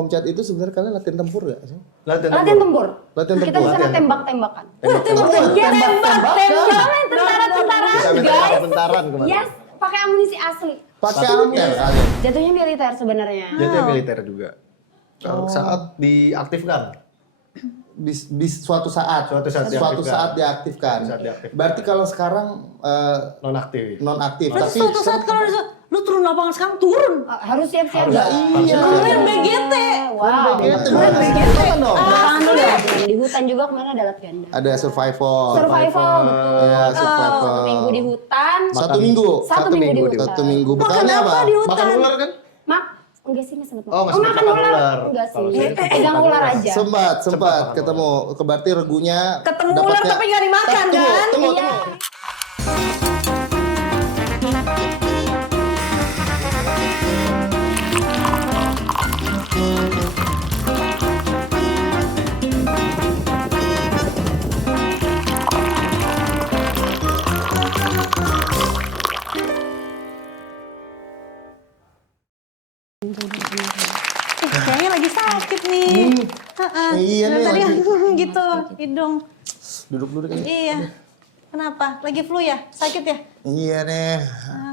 Komcat itu sebenarnya kalian latihan tempur gak sih? Latihan tempur. Kita di sana tembak-tembakan. Tembak-tembakan. Tentara-tentara, guys. Tentaran kemarin. Yes, pakai amunisi asli. Pakai militer kalian. Jatuhnya militer sebenarnya. Jatuhnya militer juga. Saat diaktifkan. Suatu saat diaktifkan. Berarti kalau sekarang Nonaktif. nonaktif. Berarti Tapi suatu saat kalau lu turun lapangan sekarang turun. Harus siap-siap. iya. Keren BGT. Wow. Keren BGT dong. Jangan dulu ya. Di hutan juga kemana ada latihan. Ada survival. Survival, betul. Iya, survival. 1 minggu di hutan. Satu minggu. 1 minggu di hutan. 1 minggu. Makan Bekalnya apa apa? di hutan? Makan ular kan? Enggak sih, nggak sempet Oh, nggak sempet makan makan ular. ular. Enggak sih. Kalau saya Pegang ular aja. Sempat Sempat ketemu. Berarti regunya Ketemu ular dapatnya- tapi nggak dimakan kan? Tunggu. Iya. Kayaknya lagi sakit nih. Iya nih, Tadi lagi. gitu hidung. Duduk aja. Iya. Kenapa? Lagi flu ya? Sakit ya? Iya nih.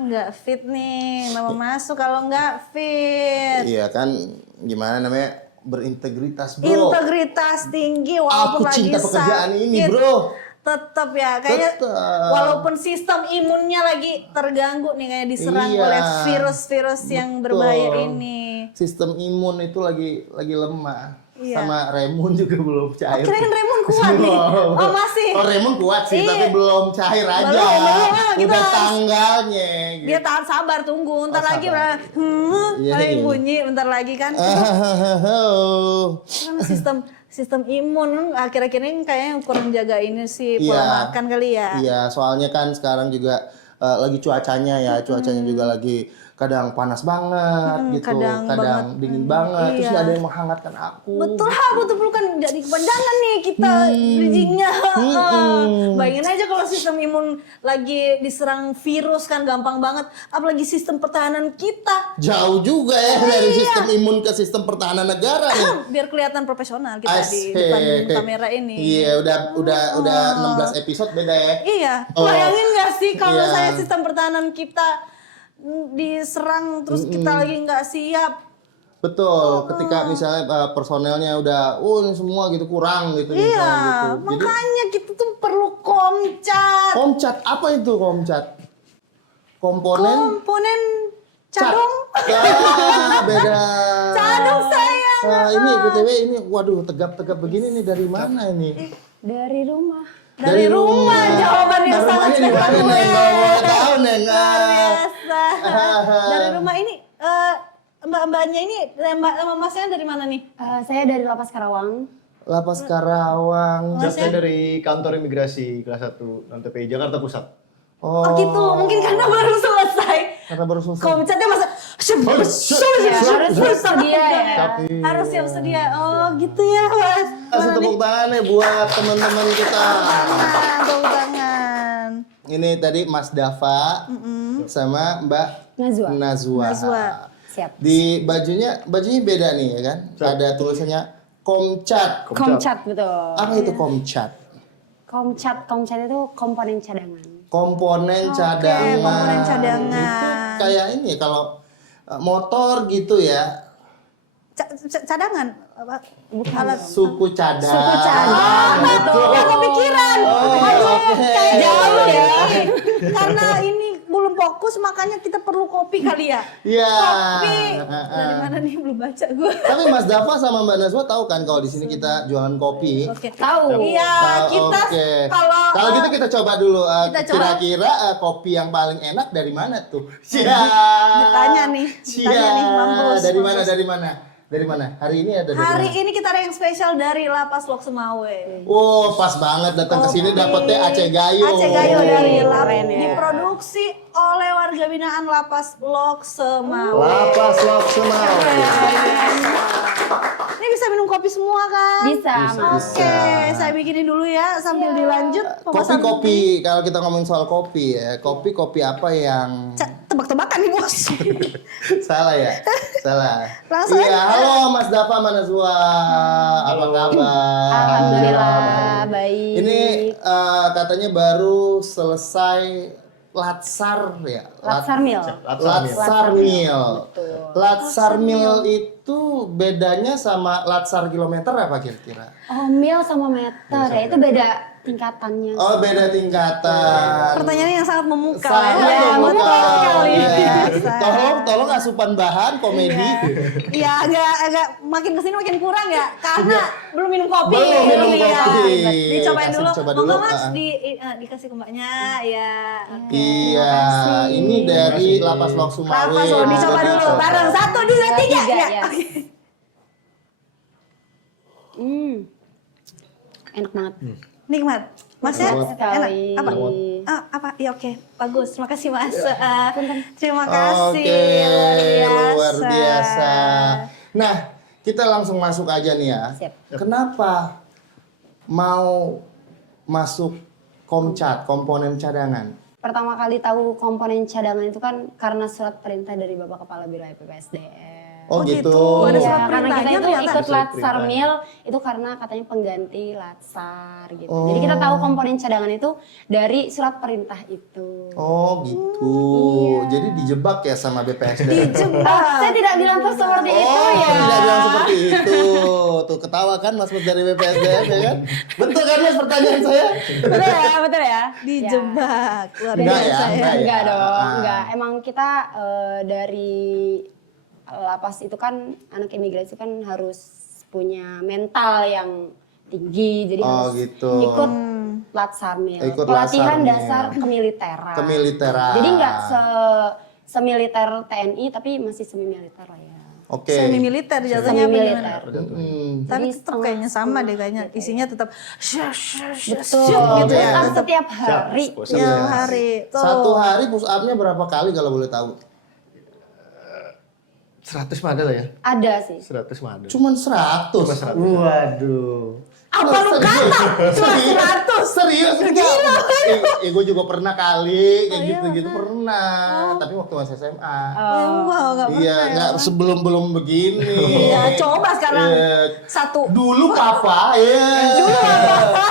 Nggak fit nih. Mama masuk kalau nggak fit. Iya kan gimana namanya? Berintegritas, bro. Integritas tinggi walaupun Aku lagi cinta pekerjaan sakit. ini, bro. Tetap ya, kayaknya Tetep. walaupun sistem imunnya lagi terganggu nih kayak diserang Iya. oleh virus-virus yang Betul. berbahaya ini. Sistem imun itu lagi lemah. Iya. Sama Raymond juga belum cair. Kirain Raymond kuat nih. Oh, masih. Oh Raymond kuat sih, Iya. tapi belum cair aja. Belum, kita Udah harus- tanggalnya. Gitu. Dia tahan sabar tunggu, ntar Oh, lagi sabar. Iya, ada iya. bunyi bentar lagi kan. Kan sistem imun akhir-akhir ini kayaknya kurang jaga ini sih pola Iya. makan kali ya. Iya, soalnya kan sekarang juga lagi cuacanya ya, cuacanya juga lagi kadang panas banget gitu, kadang kadang banget. dingin banget, terus Iya. nggak ada yang menghangatkan aku. Betul betul kan jadi kepanjangan nih kita bridgingnya. Bayangin aja kalau sistem imun lagi diserang virus kan gampang banget, apalagi sistem pertahanan kita. Jauh juga ya Iya. dari sistem imun ke sistem pertahanan negara nih. Biar kelihatan profesional kita di Asik. depan kamera ini. Iya, udah 16 episode beda ya. Iya, Oh. bayangin nggak sih kalau Iya. saya sistem pertahanan kita diserang terus kita lagi nggak siap. Betul, ketika misalnya personelnya udah, ini semua gitu kurang gitu. Iya, misalnya gitu. Jadi, makanya kita tuh perlu komcat. komcat, apa itu komcat? Komponen Komponen cat. cadong. Beda. Cadong sayang. Ini BTW ini, waduh tegap-tegap begini nih dari mana ini? Dari rumah. Dari rumah, jawaban yang Dari sangat rumahnya di mana, Neng? spektakuler. Kalau boleh tahu, Neng. Luar biasa. Dari rumah ini, mbak-mbaknya ini, masnya dari mana nih? Saya dari Lapas Karawang. Lapas Karawang. Saya dari kantor imigrasi kelas 1 Lantai Jakarta Pusat. Oh gitu, mungkin karena baru selesai. Karena baru selesai. Komcatnya masa Ya, harus siap sedia ya. harus siap sedia. Oh gitu ya mas. Kasih tepuk tangan nih buat teman-teman kita. Tepuk tangan. Ini tadi Mas Dava sama Mbak Nazwa. Nazwa. Siap. Di bajunya beda nih ya kan? Ada tulisannya Komcat. Komcat, betul. Apa itu Komcat? Komcat itu komponen cadangan. Komponen cadangan. komponen cadangan. Itu kayak ini ya, kalau motor gitu ya. Cadangan. Alat. Suku cadang. Suku cadang. Nggak kepikiran. Kayak jauh ya. Karena ini belum fokus makanya kita perlu kopi kali ya. Iya. Kopi. Dari mana nih belum baca gue. Tapi Mas Dava sama Mbak Nazwa tahu kan kalau di sini kita jualan kopi. Oke. Tahu. Iya, kita Oke. kalau gitu kita coba dulu. kita coba. Kira-kira kopi yang paling enak dari mana tuh? ditanya nih mampus. Dari mana? Dari mana? Hari ini ada dari Hari mana? ini kita ada yang spesial dari Lapas Lok Semawe. Oh, pas banget datang ke sini dapetnya Aceh Gayo. Aceh Gayo dari Lapas keren ya. diproduksi oleh warga binaan Lapas Lok Semawe. Lapas Lok Semawe. Ini bisa minum kopi semua kan? Bisa, Mas. Oke, saya bikinin dulu ya sambil dilanjut. pemesan- Kopi-kopi, kalau kita ngomongin soal kopi ya, kopi apa yang tebak-tebakan nih bos. Salah ya? Salah. Langsung Iya, aja. halo Mas Dava Manazwa. Apa kabar? Alhamdulillah baik. Ini katanya baru selesai Latsar ya? Latsar Mil. Latsar Mil. Betul. Latsar Mil itu bedanya sama Latsar kilometer apa kira-kira? Oh, mil sama meter ya, itu beda tingkatannya. Oh, beda tingkatan. Pertanyaannya yang sangat memukau Sangat ya. memukau. Betul sekali. Iya. Tolong asupan bahan komedi. Iya agak makin kesini makin kurang ya karena belum minum kopi. Belum minum Iya. kopi. Dicobain Kasih dulu. coba Monggo dulu. Mas dikasih ke mbaknya ya. Iya, ini dari Lapas Lok Sumawe. Lapas Lok, dicoba dulu bareng 1 2 3 Tiga, ya. ya. Oke. Enak banget. Nikmat. Masnya Enak enak. sekali. Apa? Apa? Ya oke. Bagus. Terima kasih Mas. Terima kasih. Oke, luar biasa. Nah, kita langsung masuk aja nih ya. Siap. Kenapa mau masuk Komcat, komponen cadangan? Pertama kali tahu komponen cadangan itu kan karena surat perintah dari Bapak Kepala Biro PPSDM. Oh gitu. Ada Iya, surat karena kita perintahnya itu ternyata. ikut Surat Latsar perintah. Mil itu karena katanya pengganti Latsar gitu. Jadi kita tahu komponen cadangan itu dari surat perintah itu. Oh gitu. Jadi dijebak ya sama BPSDM. Dijebak. Saya tidak bilang tuh seperti itu ya. Tidak bilang seperti itu. Tuh ketawa kan Mas Put dari BPSDM ya kan? Betul kan Mas pertanyaan saya? Betul ya, betul ya. Dijebak. Luar Enggak biasa ya, ya. enggak ya. Enggak dong, Ah. enggak. Emang kita dari lapas itu kan anak imigrasi kan harus punya mental yang tinggi, jadi Oh, harus gitu. ikut Latsarmil, Ikut pelatihan Latsarmil. dasar kemiliteran. Kemiliteran. Jadi nggak semiliter TNI tapi masih semi militer lah ya. Oke. Semi militer jatuhnya apa Semi-militer. gimana? Hmm. Tapi Jadi tetap kayaknya sama deh kayaknya. gitu ya. Isinya tetap Betul. gitu ya. Push up setiap hari. Tiap hari. Tuh. Satu hari push up-nya berapa kali kalau boleh tahu? 100 mah ada lah ya. Ada sih. 100 mah ada. Cuman 100. Cuma 100. Waduh. Apa lu kata? Cuma 100. Serius? Gila. Gue juga pernah kali kayak gitu-gitu pernah. Tapi waktu masih SMA. Wah, enggak pernah. Iya, nggak sebelum begini. Iya, coba sekarang. Iya. Satu. Dulu papa, ya. Dulu papa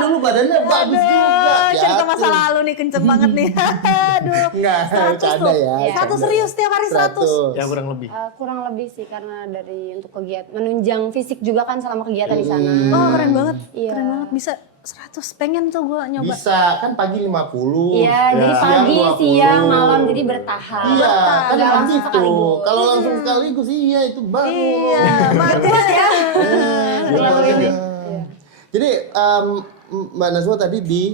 dulu badannya bagus juga. Cerita masa Jatuh. lalu nih kenceng banget nih. Aduh. Nggak, 100 bercanda tuh. ya. Iya. Satu serius tiap hari 100. Ya kurang lebih. Kurang lebih sih karena dari untuk kegiatan menunjang fisik juga kan selama kegiatan di sana. Oh, keren banget. Iya. Keren banget bisa 100. Pengen tuh gue nyoba. Bisa, kan pagi 50. Iya, jadi siang pagi, 20. siang, malam jadi bertahap. Iya, kan Nggak emang langsung gitu. sekaligus. Kalau langsung sekaligus iya itu baru. Iya, mantap ya. Selalu ini. Iya. Jadi Mbak Nazwa tadi di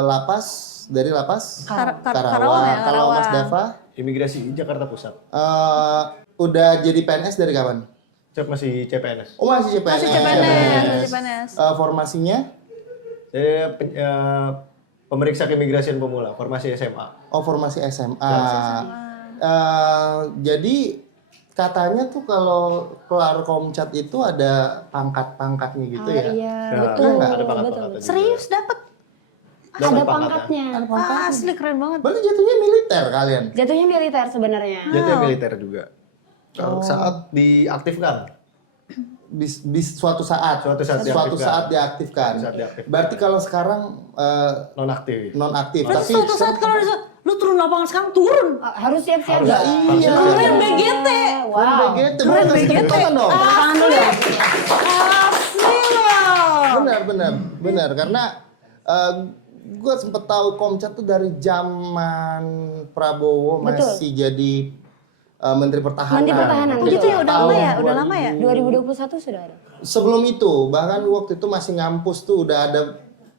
lapas dari lapas Karawang ya, Kalau Mas Karawang. Dava Imigrasi Jakarta Pusat. udah jadi PNS dari kapan? Cep masih CPNS. Oh masih CPNS. Masih CPNS, masih CPNS. Formasinya? Saya pemeriksa keimigrasian pemula, formasi SMA. Oh formasi SMA. Jadi katanya tuh kalau kelar Komcat itu ada pangkat-pangkatnya gitu ya? Iya, Ya, betul. nggak ada betul. pangkat-pangkatnya. Serius dapat? Ada Dapat pangkatnya. Ada pangkat. Asli keren banget. Berarti jatuhnya militer kalian? Jatuhnya militer sebenarnya. Jadi militer juga. Kalau saat diaktifkan. Suatu saat Suatu saat diaktifkan. Suatu saat diaktifkan. Berarti kalau sekarang Nonaktif. nonaktif Berarti suatu saat kalau lu turun lapangan sekarang turun. Harus siap-siap. Harus, dong. iya. Keren BGT. Wow. BGT, boleh kasih tepuk tangan dong. Tangan dulu ya. Asli loh. Benar karena gue sempet tahu Komcat tuh dari zaman Prabowo Betul. masih jadi Menteri Pertahanan. Menteri Pertahanan, Oh gitu ya, udah lama ya? Tahun Udah lama ya? 2021 sudah ada. Sebelum itu, bahkan waktu itu masih ngampus tuh udah ada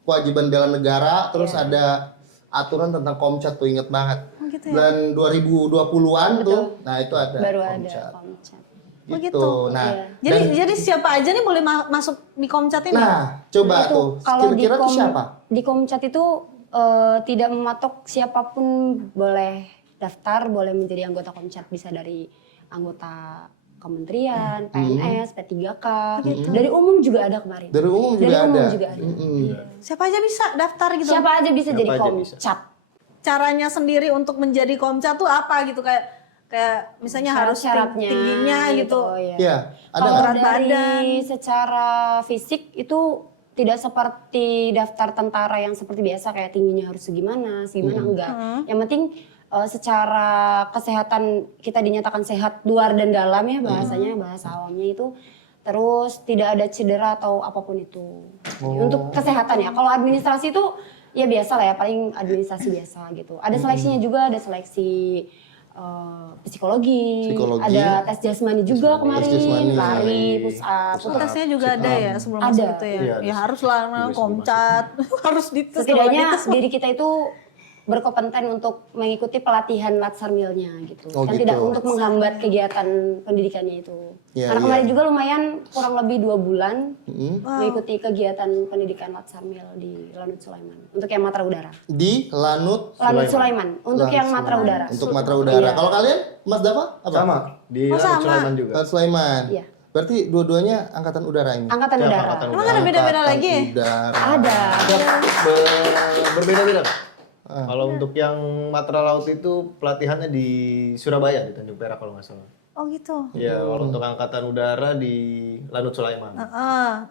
kewajiban bela negara, terus ada aturan tentang Komcat tuh inget banget. Oh gitu ya? Bulan 2020-an tuh, nah itu ada Baru Komcat. ada Komcat. Oh Gitu. gitu. Nah, Iya. Jadi siapa aja nih boleh masuk di Komcat ini? nah coba Itu tuh, kalau di kira-kira tuh siapa? Di Komcat itu tidak mematok siapapun boleh daftar, boleh menjadi anggota Komcat, bisa dari anggota kementerian, PNS, P3K, dari umum juga ada kemarin. Dari umum Dari juga umum ada. juga ada. Mm-mm. Iya. Siapa aja bisa daftar gitu? Siapa aja bisa Siapa jadi aja bisa. Komcat. caranya sendiri untuk menjadi komcat tuh apa gitu, kayak misalnya harus Syarat-syaratnya tingginya gitu. ya. Iya, ada Kalau nggak? Berat badan. dari secara fisik itu tidak seperti daftar tentara yang seperti biasa kayak tingginya harus segimana enggak. Yang penting secara kesehatan kita dinyatakan sehat luar dan dalam ya bahasanya, bahasa awamnya itu. Terus tidak ada cedera atau apapun itu. Untuk kesehatan ya. Kalau administrasi itu ya biasa lah ya, paling administrasi biasa gitu. Ada seleksinya juga, ada seleksi psikologi, ada tes jasmani juga kemarin, jasmani. lari, push up. Tesnya juga ada ya sebelum Ada. masuk itu ya. Iya, Ya harus lah komcat, harus dites. Setidaknya diri kita itu berkompeten untuk mengikuti pelatihan Latsarmilnya gitu. Oh, Kan gitu. tidak untuk menghambat kegiatan pendidikannya itu. Iya, Karena iya. kemarin juga lumayan kurang lebih 2 bulan mengikuti kegiatan pendidikan Latsarmil di Lanut Sulaiman. Untuk yang Matra Udara. Di Lanut Sulaiman. Untuk yang Matra Udara. untuk Matra Udara. Iya. Kalau kalian, Mas Dava apa? Sama di Lanut sama. Sulaiman juga. Lanut Sulaiman. Iya. Berarti dua-duanya angkatan udara ini. Angkatan Siapa Udara. angkatan Emang ada beda-beda Angkatan lagi? Udara. Ada. Berbeda-beda. Kalau untuk yang Matra Laut itu pelatihannya di Surabaya di Tanjung Perak kalau nggak salah. Oh gitu. Ya, kalau untuk angkatan udara di Lanut Sulaiman.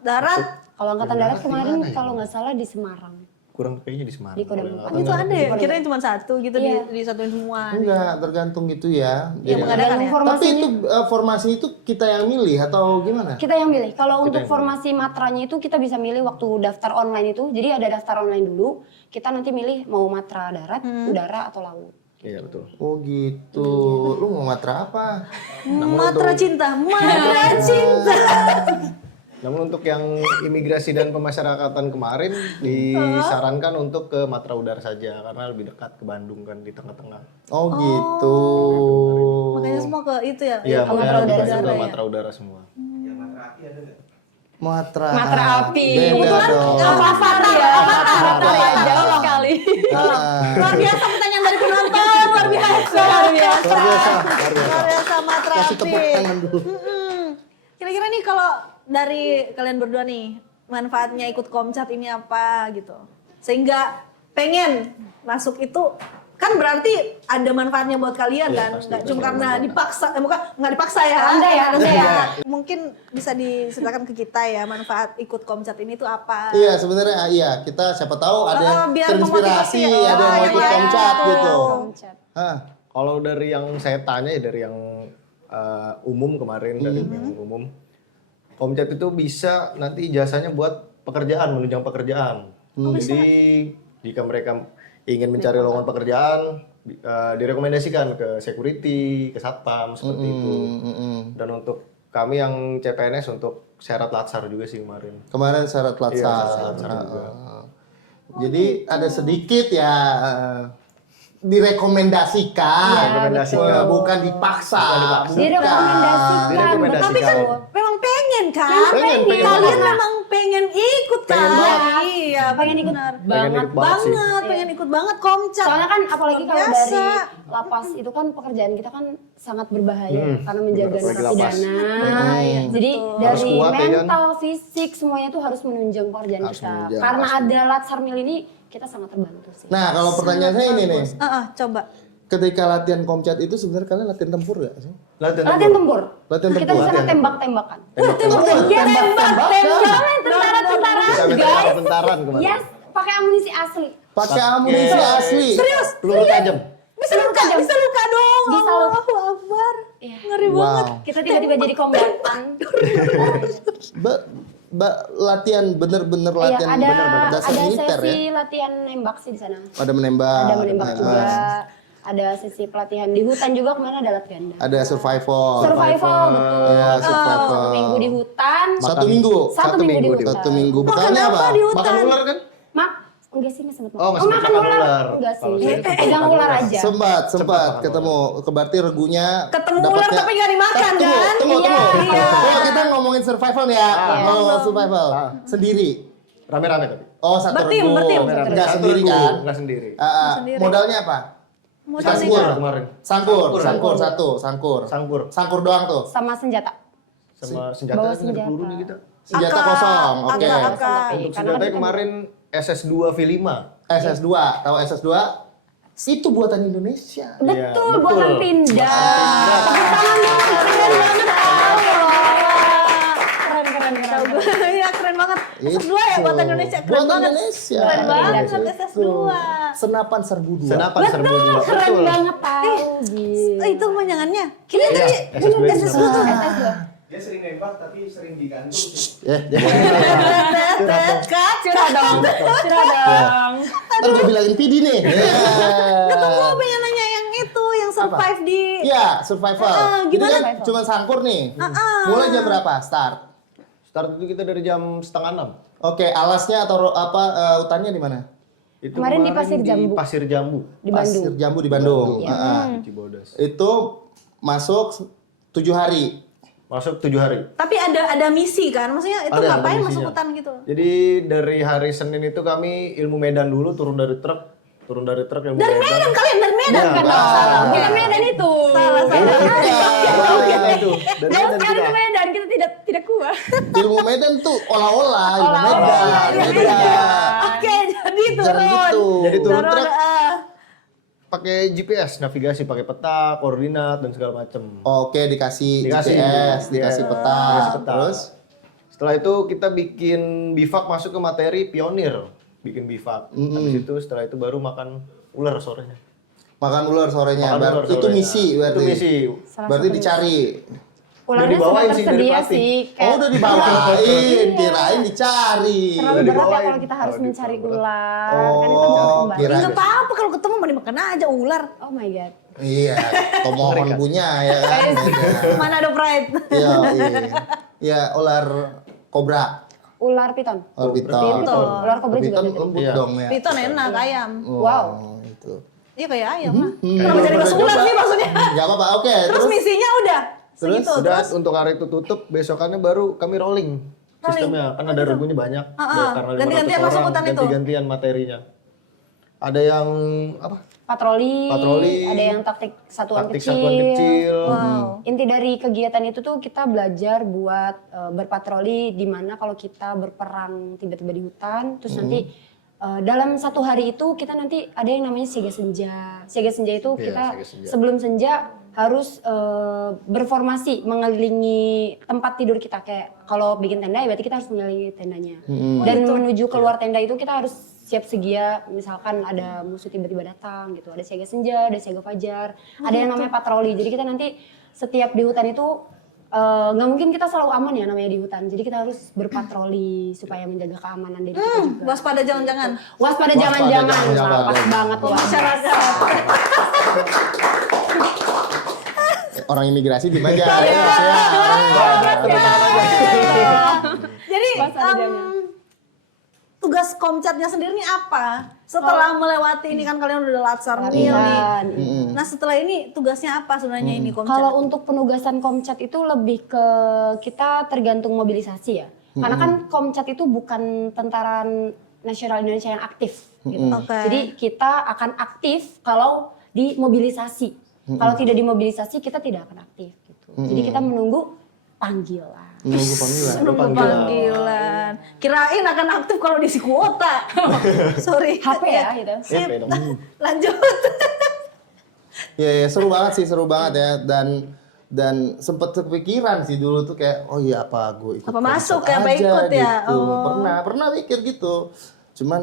Darat. Kalau Angkatan Darat kemarin kalau nggak salah di Semarang. Kurang kayaknya di Semarang. Di Kodam Kalau yang 4. Itu ada ya? Kirain cuma satu gitu Iya. disatuin semua. Enggak, tergantung gitu ya. Yang Jadi- mengadakan ya? tapi Formasinya itu formasi itu kita yang milih atau gimana? kita yang milih. Kalau untuk formasi matranya itu kita bisa milih waktu daftar online itu. Jadi ada daftar online dulu. Kita nanti milih mau matra darat, udara atau laut. Iya, betul. Oh gitu. Lu mau matra apa? Matra cinta, matra cinta. Namun untuk yang imigrasi dan pemasyarakatan kemarin disarankan untuk ke Matra Udara saja karena lebih dekat ke Bandung kan di tengah-tengah. Oh gitu. Makanya semua ke itu ya. Iya, Matra makanya lebih Udara banyak ke ya. Matra Udara semua. Matra. Matra api. Beda Kebetulan dong. Avatar ya. Avatar ya. Jauh sekali. Luar biasa pertanyaan dari penonton, luar biasa. Luar biasa. Luar biasa matra Kasih api. tepuk tangan dulu. Kira-kira nih kalau dari kalian berdua nih, manfaatnya ikut Komcat ini apa gitu? Sehingga pengen masuk itu kan berarti ada manfaatnya buat kalian Iya, kan? pasti, Nggak pasti cuma ada karena manfaat. dipaksa, bukan nggak dipaksa ya? Anda ya, Anda ya. Mungkin bisa diceritakan ke kita ya manfaat ikut Komcat ini tuh apa? Iya sebenarnya iya kita siapa tahu ada yang biar terinspirasi, memotivasi. ada yang mau ikut iya, Komcat betul. gitu. Komcat. Hah. Kalau dari yang saya tanya ya dari yang umum kemarin dari yang umum, Komcat itu bisa nanti jasanya buat pekerjaan, menunjang pekerjaan. Jadi jika mereka ingin mencari lowongan pekerjaan, direkomendasikan ke security, ke satpam seperti itu. Dan untuk kami yang CPNS untuk syarat latsar juga sih kemarin. Kemarin syarat Iya, latsar. syarat latsar juga. Jadi ada sedikit ya direkomendasikan, Direkomendasikan. bukan dipaksa. Direkomendasikan. Direkomendasikan. Tapi kan memang pengen kan? Pengen Kalian banget. memang pengen ikut kan? Pengen banget. Iya, Pengen ikut benar. Pengen ikut banget sih. Pengen ikut banget Komcat. Soalnya kan apalagi Luar kalau biasa. dari lapas itu kan pekerjaan kita kan sangat berbahaya karena menjaga apalagi lapas. narapidana. Jadi Harus dari kuat, ya kan? mental, fisik semuanya itu harus menunjang pekerjaan Harus kita. menunjang, Karena ada Latsarmil ini kita sangat terbantu sih. Nah kalau pertanyaan saya ini nih, Coba. ketika latihan Komcat itu sebenarnya kalian latihan tempur gak sih? Latihan tempur. Latihan Kita tempur. di sana Latihan. tembak-tembakan. Iya, Tembak-tembakan tentara-tentara, Kita minta guys. tentaran kemarin. Yes, pakai amunisi asli. Pakai amunisi asli. Serius? Peluru tajam. Bisa luka dong. Bisa luka. Allahu Akbar. Iya. Ngeri banget. Wow. Kita tiba-tiba jadi kombatan. Latihan bener-bener Iya, latihan ada dasar militer sesi ya. latihan nembak sih di sana. Ada menembak. Ada menembak Nah, juga. Ada sesi pelatihan di hutan juga kemana ada latihan. Ada survival. Survival betul. Ya, survival. 1 minggu di hutan. Satu minggu. Satu minggu di hutan. Satu minggu. Makan Bekalnya apa apa? di hutan? Makan ular kan? Enggak sih, nggak sempet Oh, nggak sempet makan makan ular. ular. Enggak Kalau sih. saya itu Pegang makan ular ular. aja. Sempat. Berarti berarti regunya Ketemu dapat ular nggak? tapi nggak dimakan kan? Tunggu. Iya. Oh, kita ngomongin survival nih ya. Ngomongin survival. Sendiri. Rame-rame tapi. Oh, satu Bertim, regu. bertim. Enggak Satu sendiri regu, kan? nggak sendiri. Sendiri. Modalnya apa? Modal Sangkur. nih. Kemarin Sangkur Sangkur. satu, sangkur. sangkur Sangkur doang tuh. Sama senjata. sama senjata Bawa kan ada senjata. pelurunya kita. Senjata AK, kosong. Oke. AK. Untuk Karena senjatanya kan kemarin SS2 V5. SS2, tahu SS2? Itu buatan Indonesia. Betul, betul. buatan Pindad. Tepuk tangan dong, keren banget keren. Iya keren banget. SS2 ya buatan Indonesia, keren Buatan banget. Indonesia. Keren banget Gitu. SS2. Senapan serbu 2. Senapan serbu 2. Keren Betul. banget tahu. Gila. Itu panjangannya. Kita Iya, tadi SS2 itu SS2 tuh. SS2. Dia sering nembak tapi sering digantung sih. Cut. Curah dong. Ntar gue bilangin PD nih. Ketemu pengen nanya yang itu, yang survive di. Iya, survival. Jadi gimana? kan cuma sangkur nih. Mulai jam berapa? Start. Start itu kita dari jam 5:30. Oke, alasnya atau hutannya di mana? Itu Kemarin di Pasir Jambu. Di Pasir Jambu. Di Bandung. Pasir Jambu di Bandung. Di Cibodas. Itu masuk 7 hari. Masuk 7 hari. Tapi ada misi kan? Maksudnya itu Ada ngapain masuk misinya. hutan gitu? Jadi dari hari Senin itu kami ilmu medan dulu, turun dari truk ilmu Dari Medan kalian dari Medan Iya. kan? Salah. Kita Medan itu. Salah. itu. Dari Jauh Medan sekali kita. ke Medan, kita tidak kuat. Ilmu Medan tuh olah-olah, ilmu Medan. Iya, Beda. Oke, jadi turun. Jangan gitu. Jadi turun Turun, truk pakai GPS, navigasi, pakai peta, koordinat dan segala macam. Oke, dikasih Dikasih. GPS, Iya. dikasih peta. Dikasih peta. Terus Setelah itu kita bikin bivak, masuk ke materi pionir, bikin bivak. Habis itu setelah itu baru makan ular sorenya. makan ular sorenya. Makan ular Itu sorenya. misi berarti. Itu misi. Berarti dicari. Ularnya dibawain sudah sih dari tersedia pelatih. sih. Oh, udah dibawain, kirain dicari. Terlalu berat ya dibawain. kalau kita harus Oh, mencari berat. ular. Oh, Kan itu jauh kembali. kira- Nggak apa-apa kalau ketemu mau dimakan aja ular. Oh my god. Iya, tomohon punya ya kan. Mana ada pride? Iya, iya. Ya, ular kobra. Ular piton. Ular piton. Ular kobra juga Piton ada. lembut Iya. dong ya. Piton enak ayam. Oh, Wow. Itu. Iya kayak ayam lah. Hmm. Kenapa jadi ke ular sih maksudnya? Gak apa-apa, oke. Terus misinya udah Terus? segitu. Udah Terus untuk hari itu tutup, besokannya baru kami rolling. Sistemnya kan ada regunya banyak. Karena Ganti-gantian 500 masuk orang, hutan itu? ganti-gantian materinya. Ada yang apa? Patroli, Patroli, ada yang taktik satuan Taktik kecil. satuan kecil. Inti dari kegiatan itu tuh kita belajar buat berpatroli di mana kalau kita berperang tiba-tiba di hutan, terus nanti dalam satu hari itu kita nanti ada yang namanya siaga senja. Siaga senja itu kita siaga senja. sebelum senja harus berformasi mengelilingi tempat tidur kita. Kayak kalau bikin tenda ya berarti kita harus mengelilingi tendanya. Dan menuju keluar tenda itu kita harus siap sedia, misalkan ada musuh tiba-tiba datang gitu, ada siaga senja, ada siaga fajar, ada yang namanya patroli. Jadi kita nanti setiap di hutan itu nggak mungkin kita selalu aman ya namanya di hutan. Jadi kita harus berpatroli supaya menjaga keamanan diri kita juga. waspada jangan-jangan. Waspada jangan-jangan, jangan-jangan. pas banget ya. Masyarakat. Orang imigrasi di aja. Jadi Waspada jangan. tugas Komcatnya sendiri ini apa? Setelah melewati ini kan kalian udah latsar mil nih. Latihan. Nah setelah ini tugasnya apa sebenarnya ini Komcat? Kalau untuk penugasan Komcat itu lebih ke kita tergantung mobilisasi ya. Karena kan Komcat itu bukan tentara nasional Indonesia yang aktif gitu. Oke. Jadi kita akan aktif kalau dimobilisasi. Kalau tidak dimobilisasi kita tidak akan aktif gitu. Jadi kita menunggu panggilan. Menunggu panggilan. Menunggu panggilan. Kirain akan aktif kalau diisi kuota. Sorry. HP ya gitu. Sip. HP dong. Lanjut. Ya, seru banget sih, seru banget ya. Dan sempet kepikiran sih dulu tuh kayak, oh iya apa gue ikut Apa konser masuk ya, apa aja ikut ya? gitu. Oh. Pernah mikir gitu. Cuman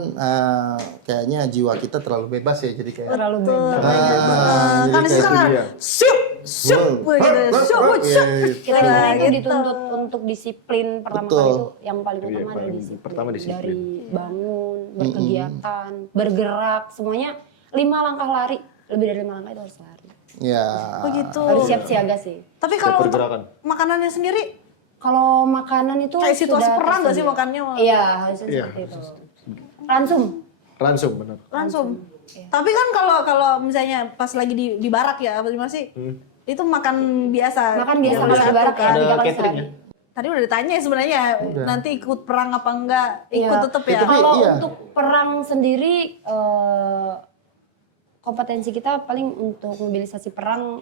kayaknya jiwa kita terlalu bebas ya, jadi kayak Terlalu bebas. jadi Kan di situ kayak kan dia. syup syup gitu. Syup syup. Kita di sana itu Gitu. dituntut untuk disiplin pertama Betul. kali itu yang paling utama adalah paling disiplin. pertama disiplin. Dari bangun, berkegiatan, bergerak, semuanya 5 langkah lari, lebih dari 5 langkah itu harus lari. ya. Begitu. Harus siap siaga sih. Tapi kalau untuk pergerakan. makanannya sendiri Kalau makanan itu kayak situasi sudah perang nggak sih tersedia. makannya? Iya, harusnya Iya. seperti itu. Langsung. Ransum benar. Langsung. Tapi kan kalau misalnya pas lagi di barak ya apa gimana sih? Itu makan biasa. Makan biasa Jam kalau di satu barak ya, kan. 3 kali catering sehari. ya? Tadi udah ditanya sebenarnya nanti ikut perang apa enggak? Ikut Iya. tetep ya. Tapi Kalau iya. untuk perang sendiri kompetensi kita paling untuk mobilisasi perang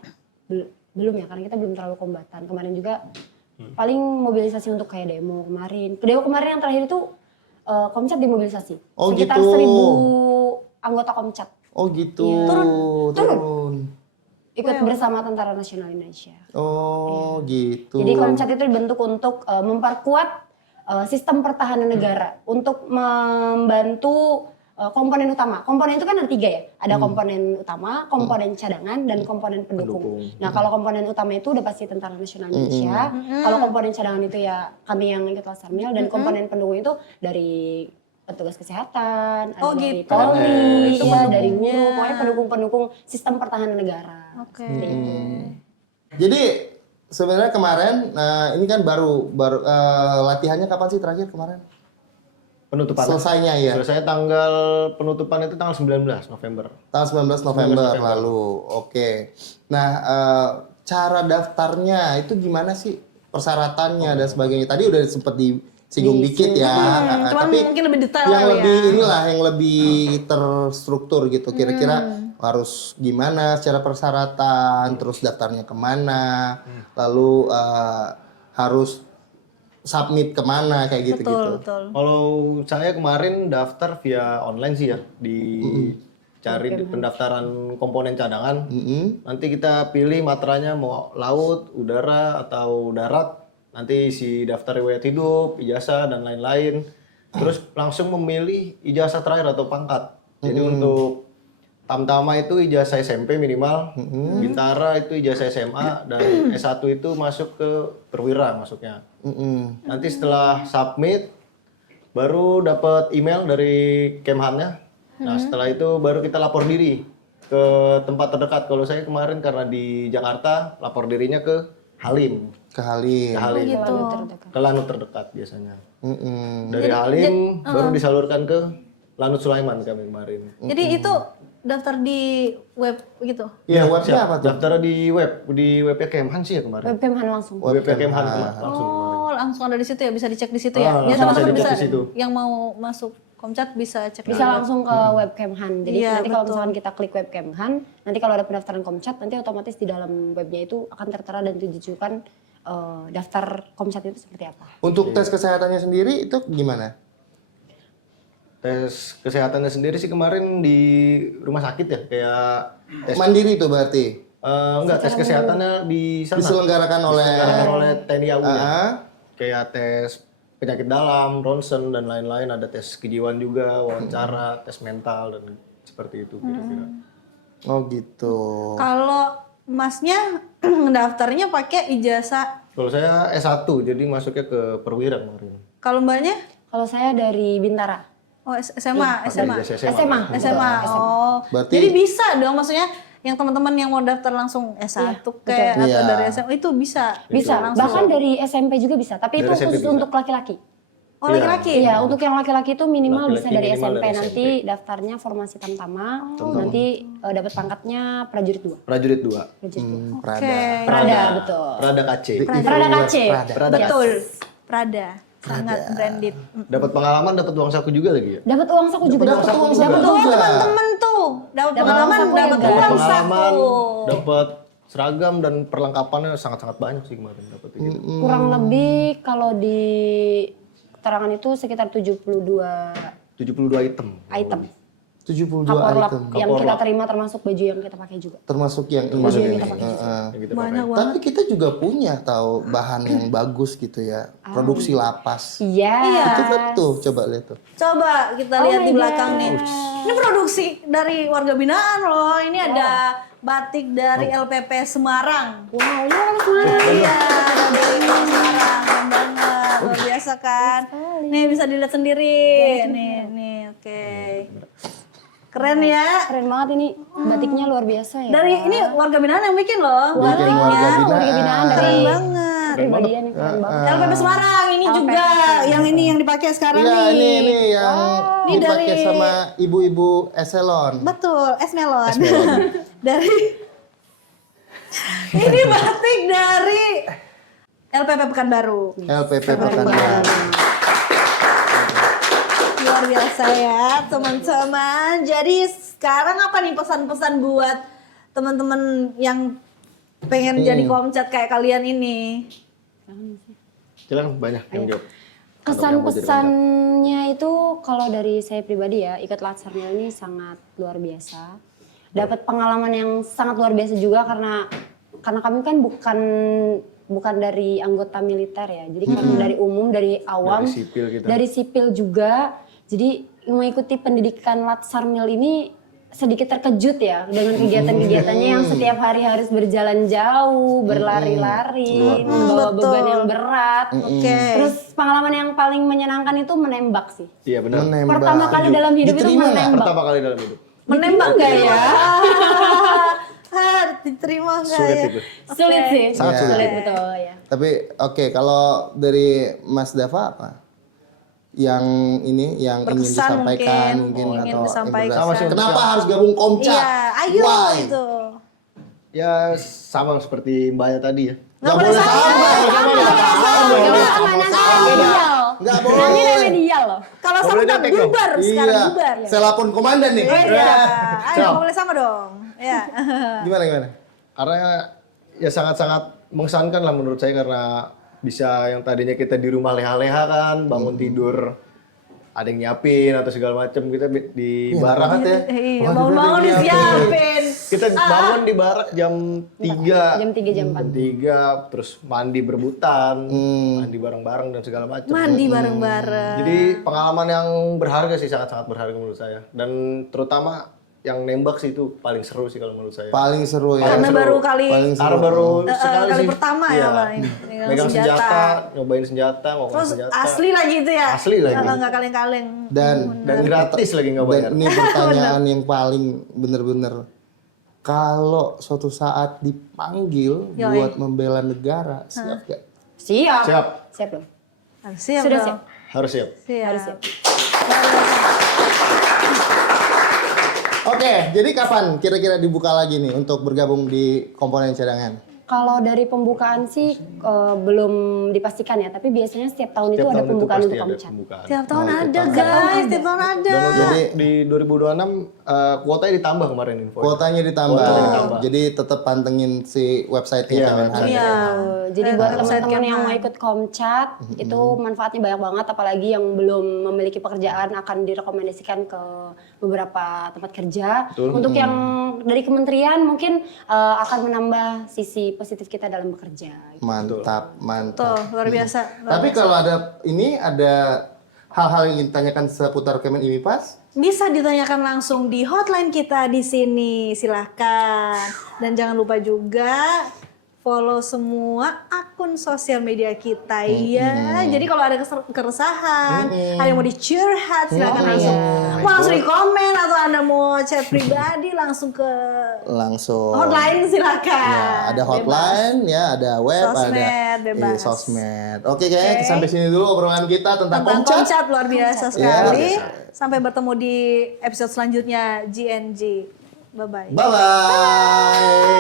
belum ya, karena kita belum terlalu kombatan. Kemarin juga paling mobilisasi untuk kayak demo kemarin. Demo kemarin yang terakhir itu Komcat dimobilisasi. Oh, Sekitar gitu. 1.000 anggota Komcat. Oh gitu. Turun. Ikut bersama Tentara Nasional Indonesia. Oh gitu. Jadi Komcat itu dibentuk untuk memperkuat sistem pertahanan negara, untuk membantu komponen utama. Komponen itu kan ada 3 ya. Ada komponen utama, komponen cadangan, dan komponen pendukung. Nah kalau komponen utama itu udah pasti Tentara Nasional Indonesia. Kalau komponen cadangan itu ya kami yang ikut Laksamil, dan komponen pendukung itu dari petugas kesehatan, ada dari gitu. Polri, Itu ya, dari pendukungnya. guru, pokoknya pendukung-pendukung sistem pertahanan negara. Oke. Jadi sebenarnya kemarin, ini kan baru latihannya kapan sih terakhir kemarin? Penutupan. Selesainya ya. Selesai tanggal penutupan itu tanggal 19 November. Tanggal 19 November lalu. Oke. Nah, cara daftarnya itu gimana sih? Persyaratannya dan sebagainya. Tadi udah sempet disinggung dikit ya. Cuman Tapi mungkin lebih detail yang kali lebih ya. inilah yang lebih terstruktur gitu. Kira-kira harus gimana secara persyaratan, terus daftarnya kemana, lalu harus submit kemana kayak gitu-gitu. Betul. Kalau saya kemarin daftar via online sih ya, cari pendaftaran komponen cadangan. Nanti kita pilih materanya mau laut, udara atau darat. Nanti isi daftar riwayat hidup, ijazah dan lain-lain. Terus langsung memilih ijazah terakhir atau pangkat. Jadi untuk Tamtama itu ijazah SMP minimal, Bintara itu ijazah SMA, dan S1 itu masuk ke perwira masuknya. Nanti setelah submit baru dapat email dari Kemhannya. Nah, setelah itu baru kita lapor diri ke tempat terdekat. Kalau saya kemarin karena di Jakarta, lapor dirinya ke Halim. Ke Halim. Ke Halim. Gitu. Ke Lanut terdekat biasanya. Mm-mm. Dari Halim baru disalurkan ke Lanut Sulaiman kami kemarin. Jadi itu daftar di web gitu. Iya, webnya siap. apa tuh? Daftar di webnya Kemhan sih ya kemarin. Kemhan langsung. Webnya Kemhan langsung kemarin. Oh, langsung ada di situ ya, bisa dicek di situ ya. Ya langsung teman-teman bisa bisa, dicek di situ. yang mau masuk Komcat bisa cek Bisa langsung ke web Kemhan. Jadi Iya, nanti kalau betul. misalkan kita klik web Kemhan, nanti kalau ada pendaftaran Komcat, nanti otomatis di dalam webnya itu akan tertera dan ditujukan daftar Komcat itu seperti apa. Untuk tes kesehatannya sendiri itu gimana? Tes kesehatannya sendiri sih kemarin di rumah sakit ya, kayak tes Mandiri itu berarti enggak, tes kesehatannya di sana. diselenggarakan oleh Diselenggarakan oleh TNI AU ya. Ah, Kayak tes penyakit dalam, ronsen dan lain-lain, ada tes kejiwaan juga, wawancara, tes mental dan seperti itu kira-kira. oh gitu. Kalau Masnya daftarnya pakai ijazah. Kalau saya S1 jadi masuknya ke perwira kemarin. Kalau Mbaknya? Kalau saya dari Bintara. Oh, SMA. Pakai ijazah SMA. SMA. Oh. Berarti- Jadi bisa dong, maksudnya yang teman-teman yang mau daftar langsung S1 kayak atau Iya. dari SMA itu bisa. Bisa, langsung. bahkan dari SMP juga bisa. Tapi Dari itu SMP khusus bisa. untuk laki-laki. Oh, laki-laki. Iya, untuk yang laki-laki itu minimal Laki-laki bisa dari minimal SMP. dari Nanti daftarnya formasi Tamtama, nanti dapat pangkatnya prajurit 2. Prajurit 2. Prajurit 2. Prada. Oke. Prada, betul. Prada KC. Prada KC. Prada. Betul. Prada. Sangat branded. Dapat pengalaman, dapat uang saku juga lagi ya. Dapat uang saku juga. Dapat uang saku Dapat Oh, uang juga. teman-teman tuh. Dapat Dapat pengalaman, uang saku dapat juga. uang Pengalaman, saku. dapat seragam dan perlengkapannya sangat-sangat banyak sih kemarin dapat gitu. kurang lebih kalau di keterangan itu sekitar 72 72 item. item. 72 Kaporlap item. yang kita terima termasuk baju yang kita pakai juga. Termasuk yang ini. Baju yang kita pakai. Yang kita Banyak pakai. banget. Tapi kita juga punya tahu bahan yang bagus gitu ya. Produksi lapas. Iya. Itu kan tuh, coba lihat tuh. Coba kita lihat di belakang nih. Ini produksi dari warga binaan loh. Ini ada batik dari LPP Semarang. Wow, ya Semarang. Iya, dari Semarang. Keren banget. Luar biasa kan. Nih bisa dilihat sendiri. Nih, oke. Keren ya. Keren banget ini. Batiknya luar biasa ya. Dari ini warga binaan yang bikin loh. Bikin warga Warga binaan dari Keren banget. pribadian yang keren banget. LPP Semarang ini juga yang ini yang dipakai sekarang Iya, nih. ini yang Ini dipakai dari- sama ibu-ibu eselon. Betul, es melon. Dari ini batik dari LPP Pekanbaru. LPP Pekanbaru. Luar biasa ya teman-teman. Jadi sekarang apa nih pesan-pesan buat teman-teman yang pengen jadi komcat kayak kalian ini? Silakan banyak yang jawab. Kesan-pesannya itu kalau dari saya pribadi ya, ikut Latsar Mil ini sangat luar biasa. Dapat pengalaman yang sangat luar biasa juga karena kami kan bukan dari anggota militer ya. Jadi karena dari umum, dari awam, Dari sipil gitu. dari sipil juga. Jadi mengikuti pendidikan Latsar Mil ini sedikit terkejut ya dengan kegiatan-kegiatannya yang setiap hari harus berjalan jauh, berlari-lari, membawa betul. beban yang berat. Oke. Terus pengalaman yang paling menyenangkan itu menembak sih. Iya benar. Menembak. Pertama kali dalam hidup itu Diterima nggak? menembak. Pertama kali dalam hidup. Menembak Enggak ya? Diterima nggak Sulit ya? itu. Sulit sih. Sangat sulit. Sulit betul ya. Tapi oke, kalau dari Mas Dava apa? Yang ini yang ingin Berkesan disampaikan mungkin mungkin ingin atau disampaikan. yang Sama sih. kenapa harus gabung Komcat? Iya, ayo Why? itu. Ya sama seperti Mbaknya tadi ya. Nggak boleh sama. Nggak boleh. Nanti remedial loh. Kalau Nggak sama boleh tak nyontek dong. bubar sekarang Iya. bubar. Saya lapor komandan nih. Iya, ayo Siap. boleh sama dong. Ya. Gimana? Karena ya sangat-sangat mengesankan lah menurut saya karena bisa yang tadinya kita di rumah leha-leha kan, bangun tidur ada yang nyiapin atau segala macam kita di barak ya. Iya, Wah, bangun-bangun kita disiapin. Kita bangun di barak jam 3. Jam 3 jam 4. Jam 3 terus mandi berebutan, mandi bareng-bareng dan segala macam. Mandi bareng-bareng. Jadi pengalaman yang berharga sih, sangat-sangat berharga menurut saya. Dan terutama yang nembak sih itu paling seru sih kalau menurut saya. Paling seru ya. Karena baru kali Paling seru. Karena baru sekali kali sih. pertama ya, Iya. Pak, megang Megang senjata. senjata, nyobain senjata, ngomong Terus senjata. asli lagi itu ya? Asli lagi. Nggak kaleng-kaleng. Dan gratis lagi nggak bayar. Dan ini pertanyaan yang paling bener-bener kalau suatu saat dipanggil buat membela negara, siap gak? Siap. Siap. Siap loh. Harus siap Sudah dong. siap. Harus siap. Siap. Harus siap. Oke, jadi kapan kira-kira dibuka lagi nih untuk bergabung di komponen cadangan? Kalau dari pembukaan sih belum dipastikan ya, tapi biasanya setiap tahun itu Setiap ada tahun pembukaan pasti untuk ada Komcat. pembukaan. Tiap tahun ada guys, tiap tahun ada. Dan untuk di 2026 kuotanya ditambah kemarin info. Kuotanya ditambah. Kuotanya ditambah. Jadi tetap pantengin si website-nya Iya, Kemenhan. Iya. Jadi buat website teman-teman yang Kemhan. mau ikut Komcat itu manfaatnya banyak banget, apalagi yang belum memiliki pekerjaan akan direkomendasikan ke beberapa tempat kerja. Untuk yang dari kementerian mungkin akan menambah sisi positif kita dalam bekerja. Mantap, Tuh, mantap. luar biasa. Tapi kalau ada hal-hal yang ingin ditanyakan seputar Kemen IMIPAS, Bisa ditanyakan langsung di hotline kita di sini, silahkan. Dan jangan lupa juga follow semua akun sosial media kita ya. Jadi kalau ada keresahan, ada yang mau dicurhat, silakan langsung. Mau langsung di komen atau Anda mau chat pribadi langsung ke langsung. hotline silakan. Ya, ada hotline, ya, ada web, Sosmed, ada bebas. Sosmed. Oke, kayaknya sampai sini dulu obrolan kita tentang Tentang Komcat. Komcat luar biasa Iya, sekali. biasa. Sampai bertemu di episode selanjutnya GNG. Bye-bye. Bye-bye.